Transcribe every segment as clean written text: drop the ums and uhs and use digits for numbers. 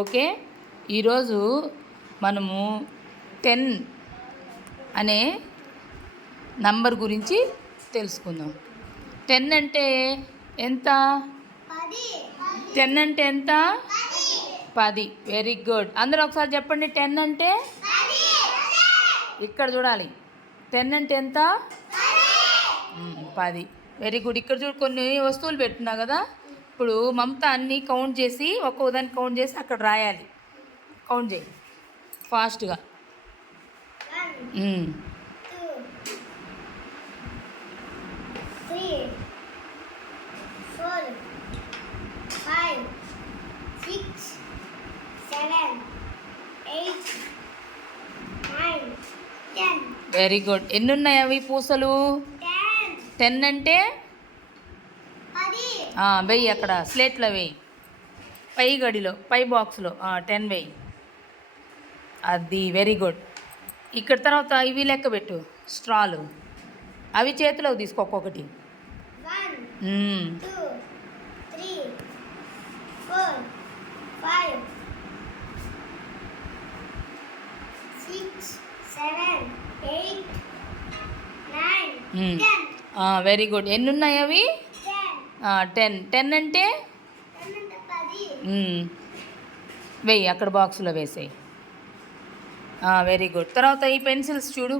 Okay, ఈరోజు మనము 10 అనే నంబర్ గురించి తెలుసుకుందాం. 10 అంటే ఎంత? 10 అంటే ఎంత? 10. Very good. అందరూ ఒకసారి చెప్పండి, 10 అంటే ఇక్కడ చూడాలి. 10 అంటే ఎంత? 10. Very good. ఇక్కడ చూడు, కొన్ని వస్తువులు పెట్టున్నా కదా. ఇప్పుడు మమత అన్నీ కౌంట్ చేసి ఒక్కో దాన్ని కౌంట్ చేసి అక్కడ రాయాలి. కౌంట్ చేయి ఫాస్ట్గా. 1 2 3 4 5 6 7 8 9 10. Very good. ఎన్ని ఉన్నాయి అవి పూసలు? 10 అంటే వెయ్యి. అక్కడ స్లేట్లో వెయ్యి, పై గడిలో పై బాక్స్లో 10 వెయ్యి. అది వెరీ గుడ్. ఇక్కడ తర్వాత ఇవి లెక్క పెట్టు, స్ట్రాలు. అవి చేతిలోకి తీసుకో ఒక్కొక్కటి. 1 2 3 4 5 6 7 8 9 10. Very good. ఎన్ని ఉన్నాయి అవి? 10. 10 అంటే 10. వెయ్యి, అక్కడ బాక్సులో వేసేయి. Very good. తర్వాత ఈ పెన్సిల్స్ చూడు,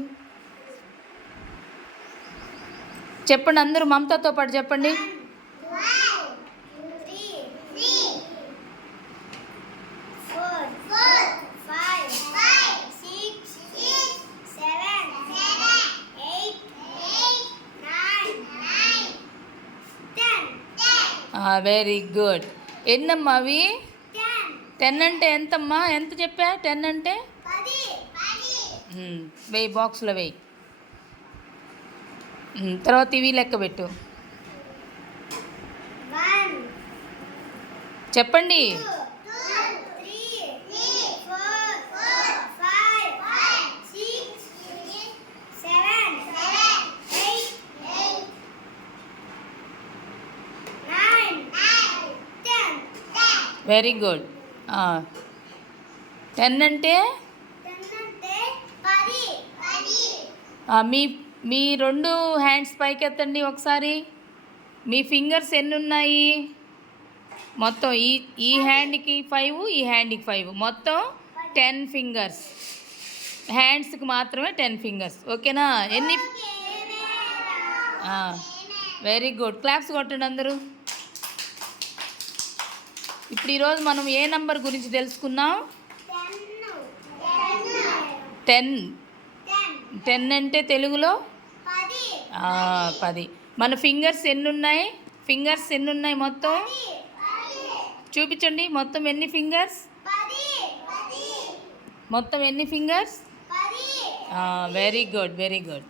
చెప్పండి అందరూ మమతతో పాటు చెప్పండి. 1 2 3 4 5 6 7 8 9 10. Very good. ఎన్నమ్మా అవి? 10. 10 అంటే ఎంతమ్మా? ఎంత చెప్పా? 10 అంటే 10. వెయ్యి, బాక్స్లో వెయ్యి. తర్వాత ఇవి లెక్క పెట్టు, 1 చెప్పండి. 2 3 4 5 6 7 8 9 10. Very good. 10 అంటే 10 అంటే 10. మీ 2 హ్యాండ్స్ పైకి ఎత్తండి ఒకసారి. మీ ఫింగర్స్ ఎన్ని ఉన్నాయి మొత్తం? ఈ హ్యాండ్కి 5, ఈ హ్యాండ్కి 5, మొత్తం 10 ఫింగర్స్. హ్యాండ్స్కి మాత్రమే 10 ఫింగర్స్. ఓకేనా? ఎన్ని? Very good. క్లాప్స్ కొట్టండి అందరూ. ఇప్పుడు ఈరోజు మనం ఏ నంబర్ గురించి తెలుసుకున్నాం? 10. 10 అంటే తెలుగులో 10. మన ఫింగర్స్ ఎన్ని ఉన్నాయి? ఫింగర్స్ ఎన్ని ఉన్నాయి మొత్తం? చూపించండి. మొత్తం ఎన్ని ఫింగర్స్? మొత్తం ఎన్ని fingers? Very good, very good.